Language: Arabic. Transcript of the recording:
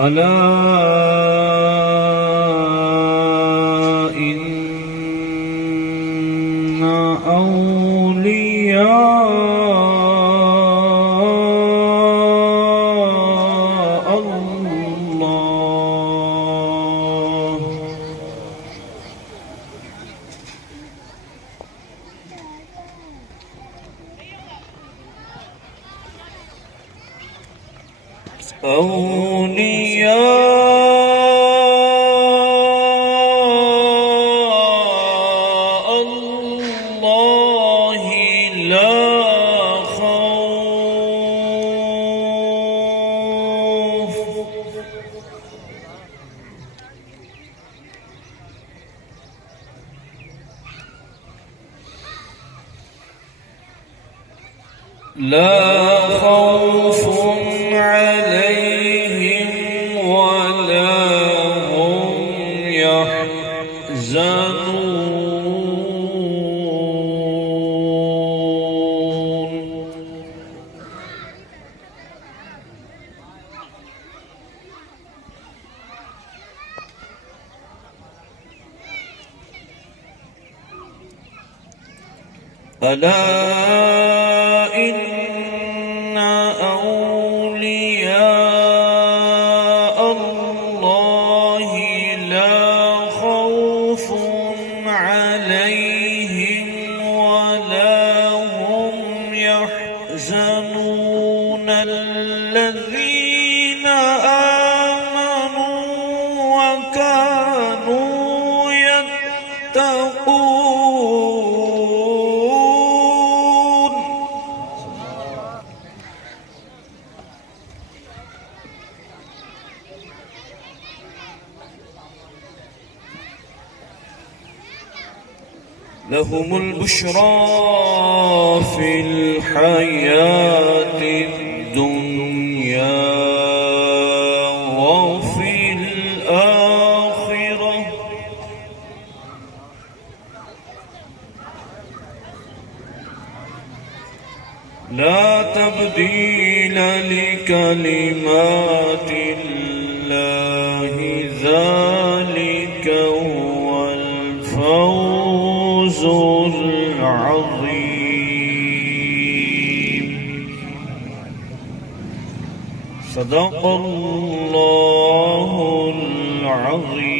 ألا إن أولياء الله الله لا خوف عليهم ولا هم يحزنون ألا إن أولياء الله لا خوف عليهم ولا هم يحزنون الذين آمنوا وكانوا يتقون لهم البشرى في الحياة الدنيا وفي الآخرة لا تبديل لكلمات الله ذلك هو الفوز العظيم صدق الله العظيم.